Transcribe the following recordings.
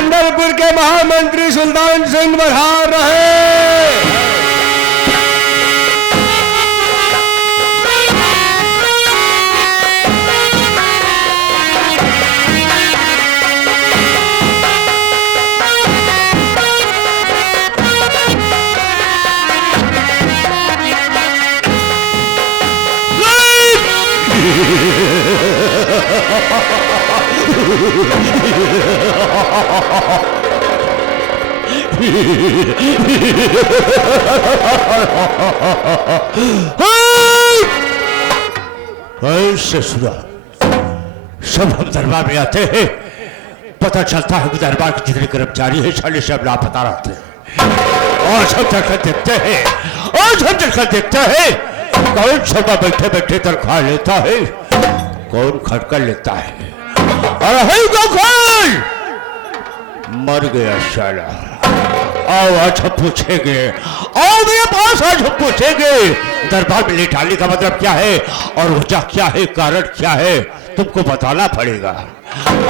सिकंदरपुर के महामंत्री सुल्तान सिंह बहार रहे। सब हम दरबार में आते हैं, पता चलता है कि दरबार के जितने कर्मचारी हैं साले सब लापता रहते हैं। और सब दरखत देखते हैं, कौन सभा बैठे बैठे तनख्वाह लेता है, कौन खटकर लेता है। अरे गोकुल मर गया साला। आओ आज हम पूछेंगे, आओ मेरे पास आज हम पूछेंगे दरबार में लेटाने का मतलब क्या है और वजह क्या है, कारण क्या है, तुमको बताना पड़ेगा।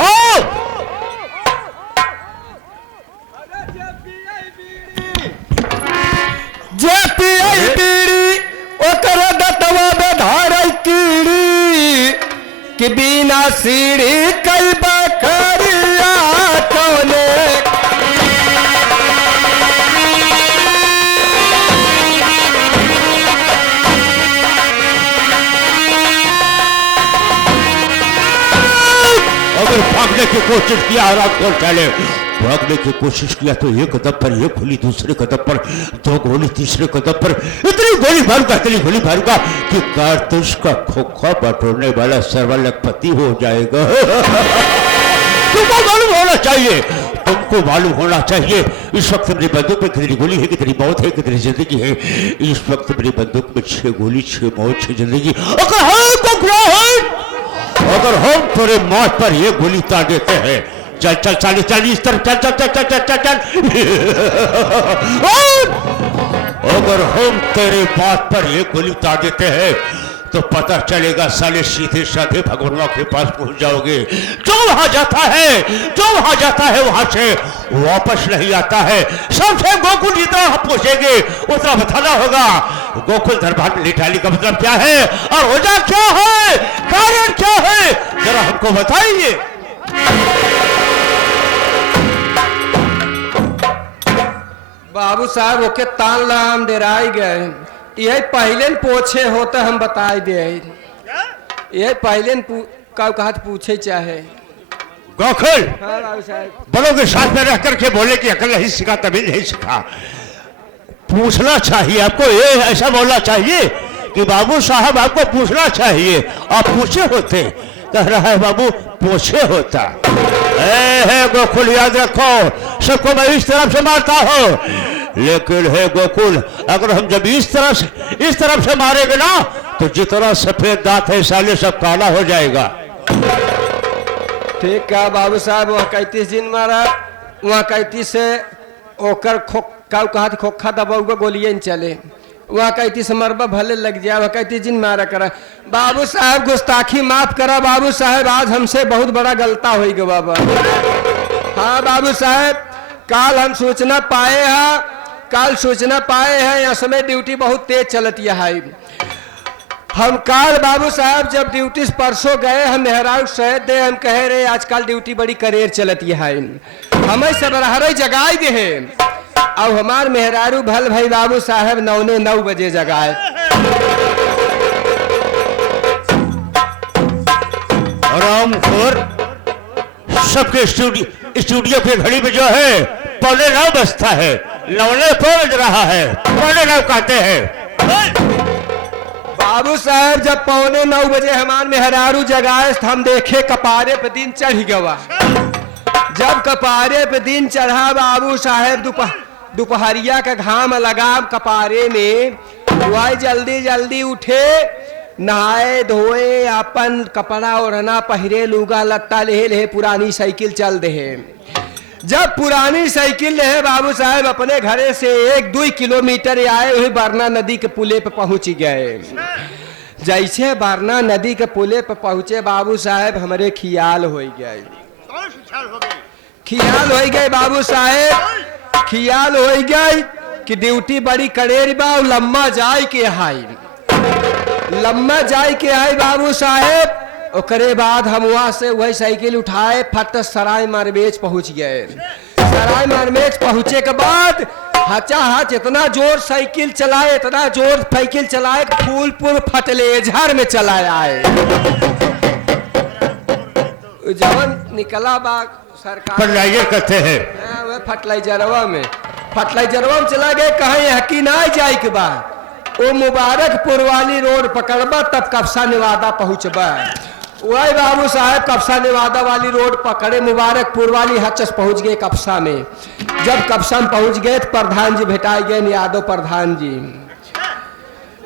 आओ कि बिना सीढ़ी कई बकरिया कौने अगर भागने की कोशिश किया और आपको चले भागने की कोशिश किया तो एक कदम पर एक गोली, दूसरे कदम पर दो गोली, तीसरे कदम पर इतनी गोली मारूंगा कि कारतूस का खोखा बटोरने वाला सर्वलखपति हो जाएगा। तुमको मालूम होना चाहिए इस वक्त मेरी बंदूक में कितनी गोली है, कितनी मौत है, कितनी जिंदगी है। इस वक्त मेरी बंदूक में 6 गोली, 6 मौत, 6 जिंदगी। अगर हम तेरे मौत पर ये गोली तार देते हैं, चल इस तरफ चल। अगर हम तेरे बात पर ये गोली उतार देते हैं तो पता चलेगा साले सीधे साधे भगवान के पास पहुंच जाओगे। जो वहां जाता है वहां से वापस नहीं आता है। सबसे गोकुल जितना हम पूछेंगे उतना बताना होगा। गोकुल दरबार में लिटाने का मतलब क्या है और वजह क्या है, कारण क्या है, जरा हमको बताइए। बाबू साहब ओके तान लाम डेराई गए, यही पहले पोछे होता हम बताई दे, यही पहले कहा पूछे चाहे। गोकुल हाँ बाबू साहब, बड़ों के साथ में रह करके बोले कि अकल नहीं सीखा तभी नहीं सीखा। पूछना चाहिए आपको, ये ऐसा बोलना चाहिए कि बाबू साहब आपको पूछना चाहिए। आप पूछे होते, कह रहा है बाबू पूछे होता। गोकुल याद रखो, सबको मैं इस तरफ से मारता हूँ, लेकिन है गोकुल अगर हम जब इस तरफ से मारेंगे ना तो जितना सफेद दांत है साले सब काला हो जाएगा। ठीक है बाबू साहब, वहाँ 31 दिन मारा, वहाँ 31 से ओकर खोखा दबाऊगा गोलियां चले, वहाँ 31 मरबा भले लग जाए, वहाँ 31 दिन मारा करा। बाबू साहब गुस्ताखी माफ करा बाबू साहब, आज हमसे बहुत बड़ा गलता हुई गो बाबा। हाँ बाबू साहब, काल हम सूचना पाए हैं, यह समय ड्यूटी बहुत तेज चलती है। हम काल बाबू साहब जब ड्यूटी से परसों गए, हम मेहरारू शहद दे, हम कहे रहे आजकल ड्यूटी बड़ी करेर चलती है, हमें सब हर जगाए दे है। अब हमार मेहरारू भल भाई बाबू साहब 9 बजे जगाए। रामखोर सबके स्टूडियो के घड़ी में जो है 9:15 बजता है, 9 बज रहा है, 9:15 कहते हैं। बाबू साहब जब 9:15 बजे हमार मेहरारू जगाए, हम देखे कपारे पे दिन चढ़ गवा। जब कपारे पे दिन चढ़ा बाबू साहब, दोपहरिया का घाम लगा कपारे में, वही जल्दी उठे, नहाए धोए, अपन कपड़ा ओढ़ना पहिरे, लूगा लत्ता ले पुरानी साइकिल चल दे। जब पुरानी साइकिल है बाबू साहब अपने घरे से 1-2 किलोमीटर आए, वही बारना नदी के पुले पे पहुंच गए। जैसे बारना नदी के पुले पे पहुंचे बाबू साहब हमारे ख्याल हो गए। ख्याल हो गए बाबू साहेब, ख्याल हो गई कि ड्यूटी बड़ी कड़ेरी बा और लम्मा जाए के हाई, लम्मा जाए के हाई बाबू साहेब। ओकरे बाद हम वहां से वही साइकिल उठाए फट सराय मारमेज पहुंच गए। सराय मारमेज पहुंचे के बाद हचा हच इतना जोर साइकिल चलाए, इतना जोर साइकिल चलाए, फूलपुर फटलेझर में चला आए। जवन निकला बा सरकार फर्टिलाइजर कहते हैं। वह फर्टिलाइजरवा में चला गए। कहीं हकी ना जाए के बाद वो मुबारकपुर वाली रोड पकड़बा तब कप्सा नेवादा पहुंचबा। वही बाबू साहब कप्सा नेवादा वाली रोड पकड़े, मुबारकपुर वाली हचस पहुंच गए कप्सा में। जब कप्सा में पहुंच गए तो प्रधान जी भेटाई गए, यादव प्रधान जी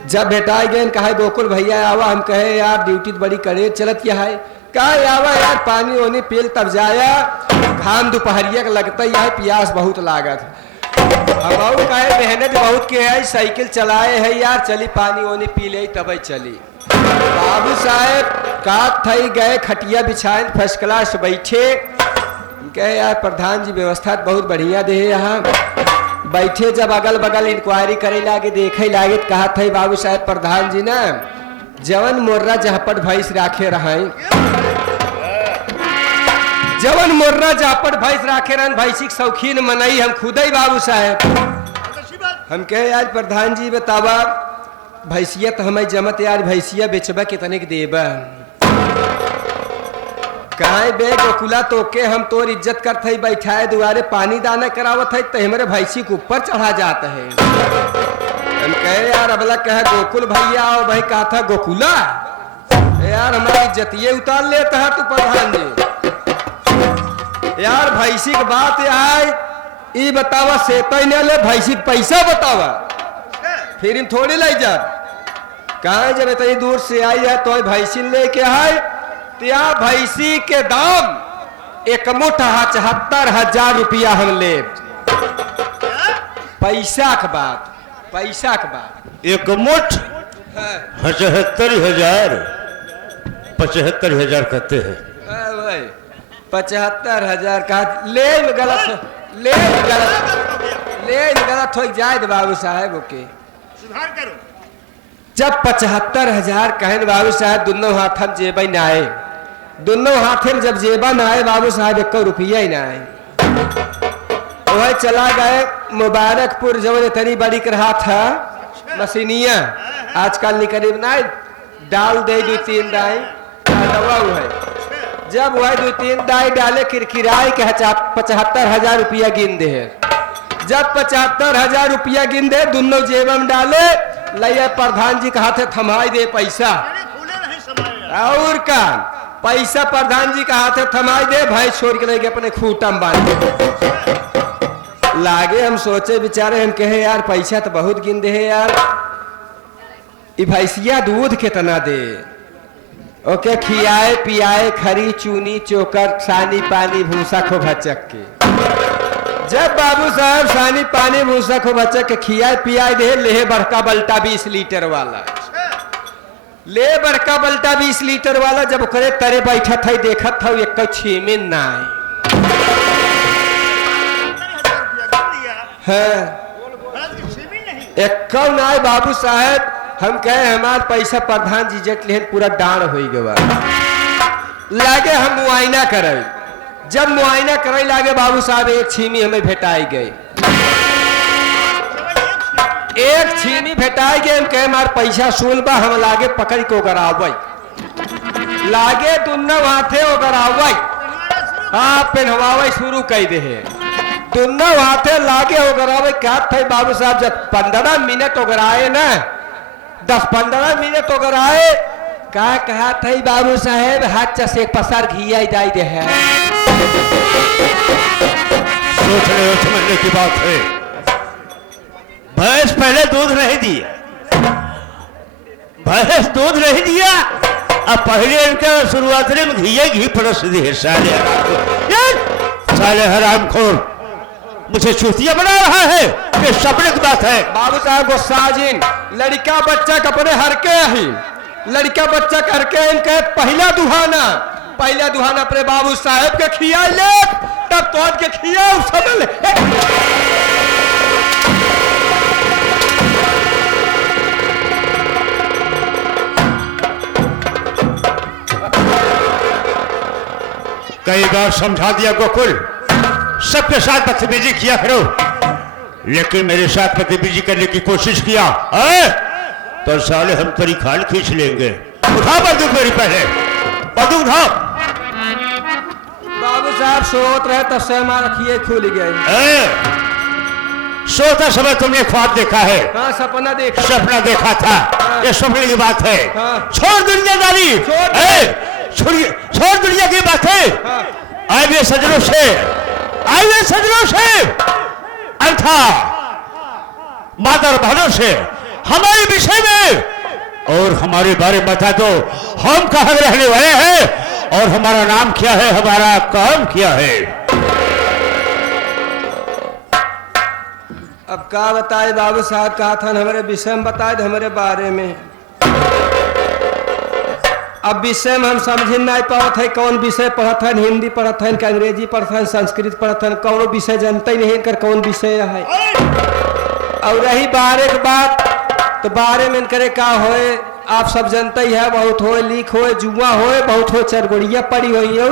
जब भेटाई गए कहा गोकुल भैया आवा। हम कहे यार ड्यूटी तो बड़ी करे चलत क्या है, कहा आवा यार पानी ओनी पील तब जाया, घाम दोपहरिया का लगता है, प्यास बहुत लागत। हम कहे मेहनत बहुत के है, साइकिल चलाए है यार, चली पानी ओनी पी ले तब चली। बाबू साहेब काट थई गए, खटिया बिछाए फर्स्ट क्लास बैठे। कहे यार प्रधान जी व्यवस्था बहुत बढ़िया दे यहाँ बैठे। जब अगल बगल इंक्वायरी करे लागे देखे लागे तो कहा थे बाबू साहेब प्रधान जी ना जवन मोर्रा जहापट भैंस राखे रहे, जवन मोर्रा जहापट भैंस राखे रहन, भैंसी के शौकीन मनई हम खुद ही बाबू साहेब। हम कहे यार प्रधान जी बतावा भैंसिया तो हमें जमत यार भैंसिया बेचबा कितने के देबा। कहा बे गोकुला तो के हम तोर इज्जत करते ही बैठाए दुआरे पानी दाना करावत है तो हमारे भैंसी के ऊपर चढ़ा जाता है। हम कहे यार अबला कहे गोकुल भैया और भाई कहा था गोकुला यार हमारी इज्जतिये उतार लेता है तू प्रधान जी। यार भैंसी की बात आए ये बतावा सेता ही ले भैंसी पैसा बतावा फिर इन थोड़ी लाई जा। कहा जब इतनी दूर से आई है तो भैंसी लेके आए त्या भैंसी के दाम एक मुठ 75,000 रुपया हम ले। पैसा के बात, पैसा के बात एक मुठ 75,000, 75,000 कहते हैं। 75,000 का ले गलत, ले गलत हो जाए बाबू साहेब ओके सुधार करो। जब 75,000 कहे बाबू साहब दोनों हाथ हम जेबा न आए, दोनों हाथे में जब जेबा न आए बाबू साहब 1 रुपया ही ना आए। वह चला गए मुबारकपुर जब इतनी बड़ी रहा था मशीनिया आजकल निकरीब ना डाल दे 2-3 दाई दवा हुआ है। जब वह 2-3 दाई डाले किरकिराए के 75,000 रुपया गिन दे। जब 75,000 रुपया गिन दे दोनों जेबा में डाले लैया प्रधान जी के हाथे थमाई दे पैसा और का पैसा प्रधान जी के हाथे थमाई दे भाई छोड़ के लेके अपने खूटा में बांध लागे। हम सोचे बेचारे हम कहे यार पैसा तो बहुत गिन दे है यार, ये भैंसिया दूध कितना दे ओके खियाए पियाए खरी चूनी चोकर सानी पानी भूसा खो भचक के। जब बाबू साहब सानी पानी भूसा खो भचक के खियाए पियाए दे ले बड़का बल्टा 20 लीटर वाला, ले बड़का बल्टा 20 लीटर वाला जब करे तरे बैठा था देखा था एक छीमे ना है एक ना बाबू साहब। हम कहे हमार पैसा प्रधान जी जट लेन पूरा डांड हो गया लागे हम मुआयना करे। जब मुआयना करे लागे बाबू साहब एक छीमी हमें भेटाई गई, एक छीमी भेटाई गई। हम कहे हमार पैसा सुन बा हम लागे पकड़ के गरावे लागे दोनों हाथे गरावे हाँ पहनवावे शुरू कर दे दोनों हाथे लागे गरावे क्या थे बाबू साहब। जब 15 मिनट गराए ना 10-15 मिनट गराए कहा थे बाबू साहेब हाथ से पसार घिया दाई दे है। सोचने और समझने की बात है। भैंस पहले दूध नहीं दिया, भैंस दूध नहीं दिया अब पहले इनका शुरुआत में घी परोस दिए। साले हरामखोर मुझे चूतिया बना रहा है कि सपने की बात है। बाबू साहब गुस्साजिन लड़का बच्चा कपड़े हर के ही लड़का बच्चा करके इनके पहला दुहाना पहले दुहान अपने बाबू साहेब के खिया ले, तब तोड़ के खिया सब ले। कई बार समझा दिया गोकुल, सबके साथ बदतमीजी किया करो, लेकिन मेरे साथ बदतमीजी करने की कोशिश किया तो साले हम तेरी खाल खींच लेंगे। उठा बंदूक मेरी, पहले बंदूक उठाओ। बाबू साहब सोत रहे तब से हमारा खिए खुल गए। सोता समय तुमने ख्वाब देखा है? हाँ, सपना देखा। सपना देखा था? ये सपने की बात है। छोड़ दुनियादारी, छोड़ दुनिया की बात है। आए हुए सजनों से, आए हुए सजनों से, अर्थात माता और बहनों से हमारे विषय में और हमारे बारे में बता दो। हम कहाँ रहने वाले हैं और हमारा नाम क्या है, हमारा काम क्या है? अब क्या बताए बाबू साहब, कहा था हमारे विषय में बताए हमारे बारे में। अब विषय में हम समझ नहीं पाते है, कौन विषय पढ़त है, हिंदी पढ़त है कि अंग्रेजी पढ़त है, संस्कृत पढ़त है, कौन विषय जानते ही नहीं कर कौन विषय है। और रही बारे की बात, तो बारे में करे का होए आप सब जानते ही है, बहुत हो लीक हो, जुआ हो, बहुत हो चरगुड़िया पड़ी हुई है।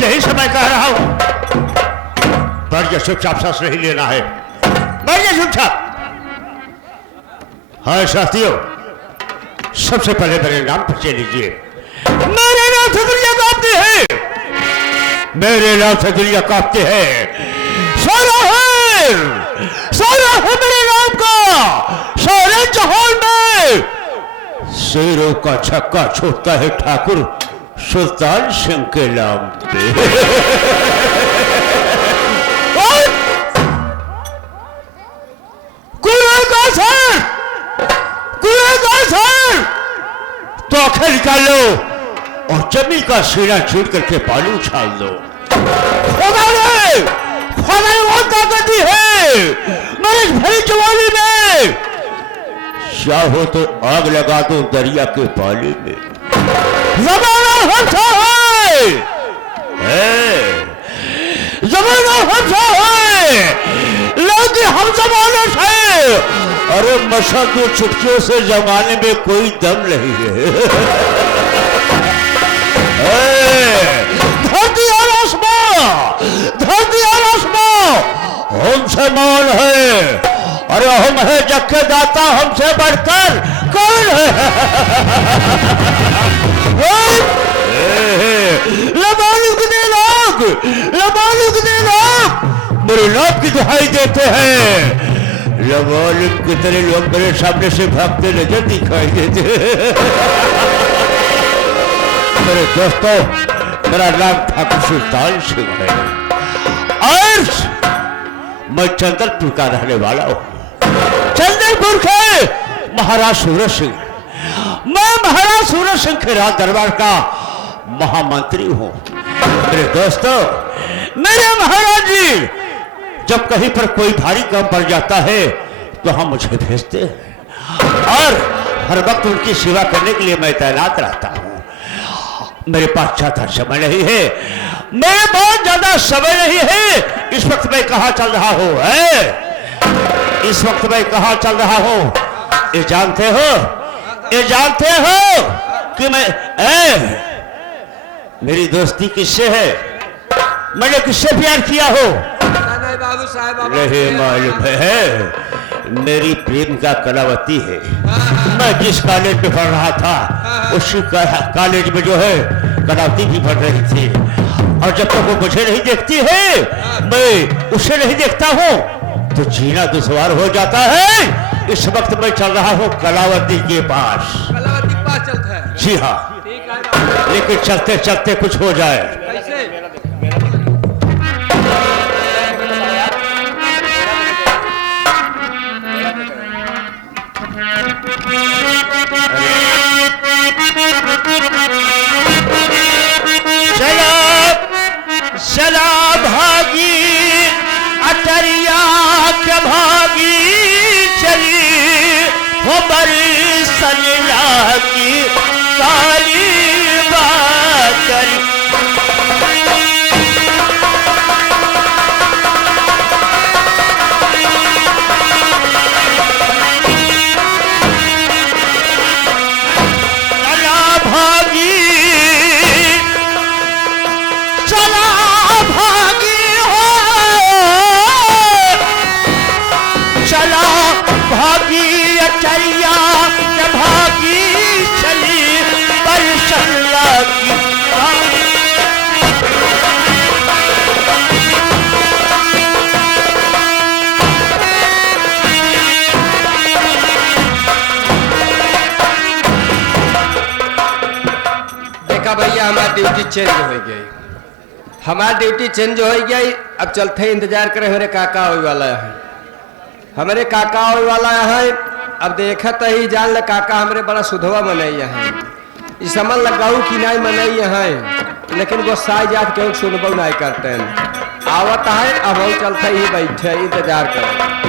यही समय कह रहा हूं, बढ़ चुपचाप सांस नहीं लेना है, बढ़ चुपचाप। हाँ साथियों, सबसे पहले मेरे नाम पूछे लीजिए। मेरे नाम से दुनिया कांपती है, मेरे नाम से दुनिया कांपती है। सारा है मेरे नाम का, सारे जहान में शेरों का छक्का छोड़ता है ठाकुर सुल्तान सिंह के नाम पे। तो आंखें निकाल लो और जमीन का सीना छूट करके पालू उछाल दो। खुदा ने बहुत ताकत दी है मेरी भरी जवानी में। चाहो तो आग लगा दो दरिया के पानी में। जमाना हमसा है, जमाना हमसा है, लेकिन हम जमाने से, अरे मशक चुटकियों से जमाने में कोई दम नहीं है। धरती और आसमां, धरती और आसमां हमसे मान है। अरे हम है जग के दाता, हमसे बढ़कर कौन है? लबालुक दे लोग, लबालुक दे लोग मेरे नाम की दुहाई देते हैं। लबालुक की तरह लोग मेरे सामने से भागते नजर दिखाई देते हैं। मेरे दोस्तों, मेरा नाम ठाकुर सुल्तान सिंह है और मैं चंद्रपुर का रहने वाला हूँ। चंद्रपुर के महाराज सूरज सिंह, मैं महाराज सूरज सिंह के राज दरबार का महामंत्री हूँ। मेरे दोस्तों, मेरे महाराज जी जब कहीं पर कोई भारी काम पड़ जाता है तो हम मुझे भेजते हैं और हर वक्त उनकी सेवा करने के लिए मैं तैनात रहता हूँ। मेरे पास ज्यादा समय नहीं है, मेरे पास ज्यादा समय नहीं है। इस वक्त मैं कहाँ चल रहा हूँ? इस वक्त मैं कहाँ चल रहा हूँ? ये जानते हो, ये जानते हो कि मैं मेरी दोस्ती किससे है? मैंने किससे प्यार किया हो? बाबू साहब नहीं मालूम है, मेरी प्रेम का कलावती है। मैं जिस कॉलेज में पढ़ रहा था उसी कॉलेज में जो है कलावती भी पढ़ रही थी, और जब तक वो मुझे नहीं देखती है, मैं उसे नहीं देखता हूँ तो जीना दुश्वार हो जाता है। इस वक्त मैं चल रहा हूँ कलावती के पास। कलावती के पास चलता है? जी हाँ, लेकिन चलते चलते कुछ हो जाए। चला भागी अटरिया के भागी चली, हो बड़ी सलिला देखा भैया हमारी ड्यूटी चेंज हो गई, हमारी ड्यूटी चेंज हो गई। अब चलते इंतजार करें, हमारे काका होने वाला है, हमारे काका होने वाला है। अब देखा तो ही जान ल काका हमारे बड़ा सुधवा मनैया है, इस समझ लगाऊ कि नहीं मनैया है, लेकिन गुस्सा जात क्यों सुनबो नहीं करते हैं। आवत है अब हम चलते ही बैठे इंतजार करें।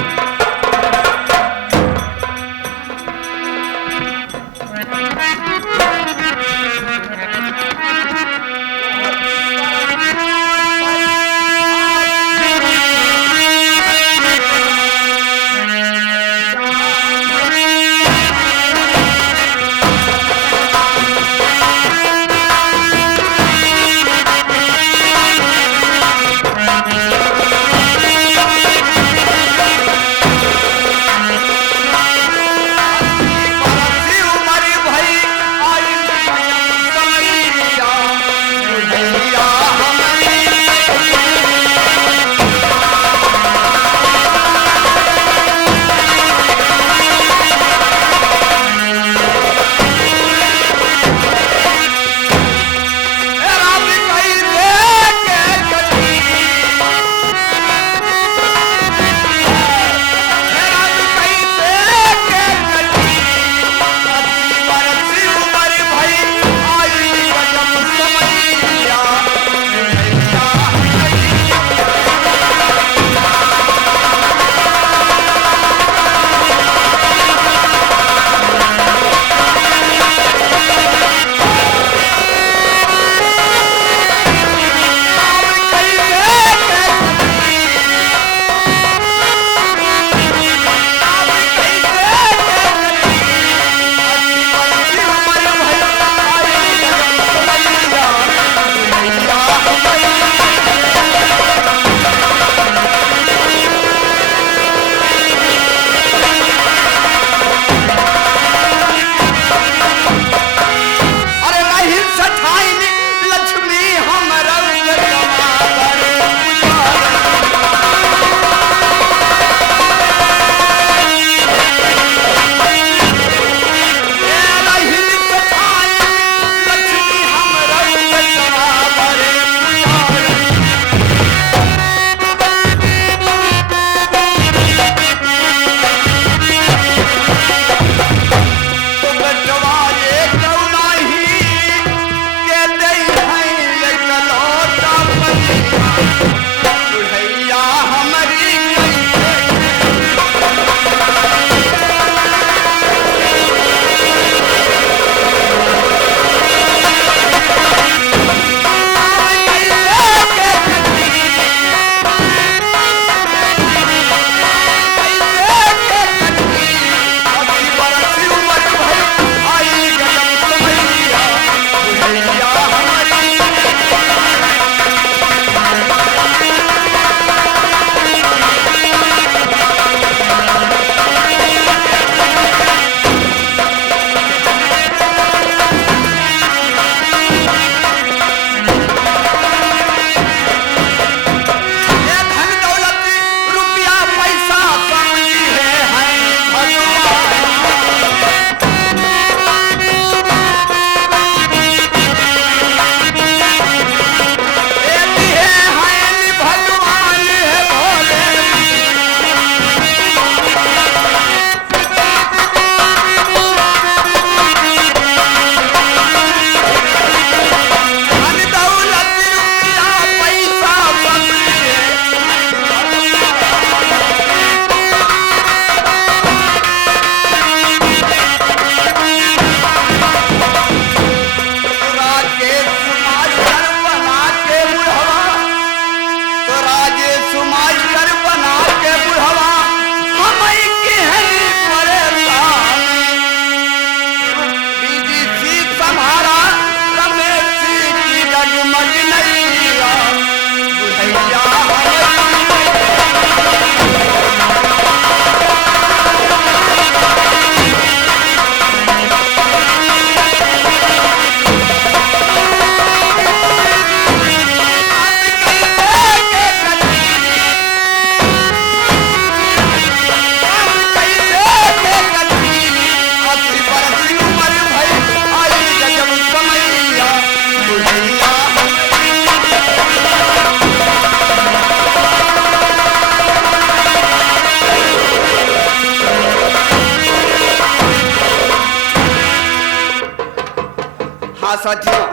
साथियों,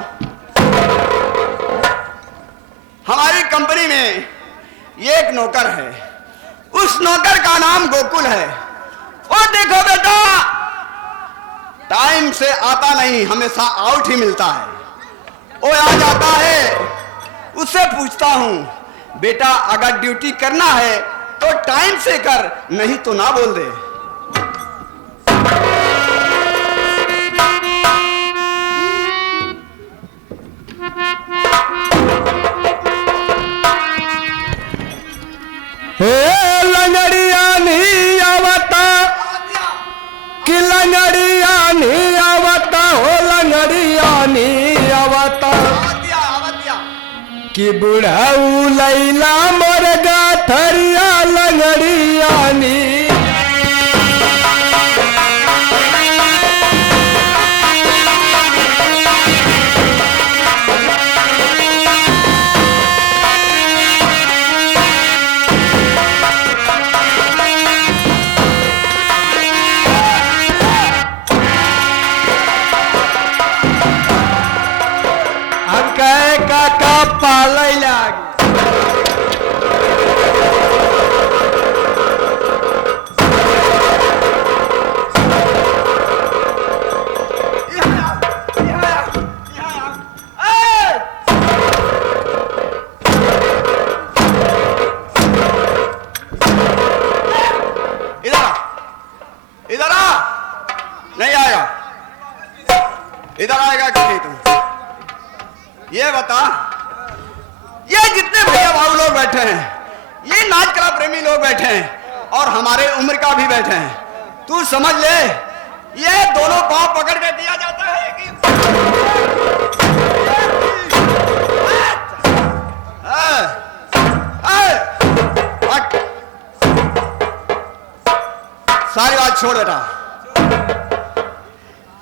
हमारी कंपनी में एक नौकर है। उस नौकर का नाम गोकुल है। और देखो बेटा, टाइम से आता नहीं, हमेशा आउट ही मिलता है। वो आ जाता है, उससे पूछता हूं बेटा अगर ड्यूटी करना है तो टाइम से कर, नहीं तो ना बोल दे। लंगड़िया नहीं आवता कि लंगड़िया नहीं आवता, हो लंगड़िया नहीं आवता कि बुढ़ाऊ लैला मोरगा थरिया लंगड़िया नहीं। काका पालय लागी। इधर आ, नहीं आया, इधर आएगा कि नहीं तुम? ये बता, ये जितने भैया भाव लोग बैठे हैं, ये नाच कला प्रेमी लोग बैठे हैं और हमारे उम्र का भी बैठे हैं। तू समझ ले, ये दोनों पांव पकड़ के दिया जाता है कि सारी बात छोड़ बेटा।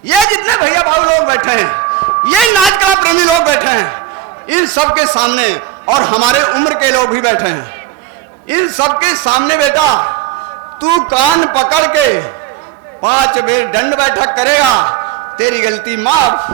ये जितने भैया भाव लोग बैठे हैं, ये नाच कला प्रेमी लोग बैठे हैं, इन सब के सामने, और हमारे उम्र के लोग भी बैठे हैं, इन सब के सामने बेटा तू कान पकड़ के 5 बेर दंड बैठक करेगा, तेरी गलती माफ।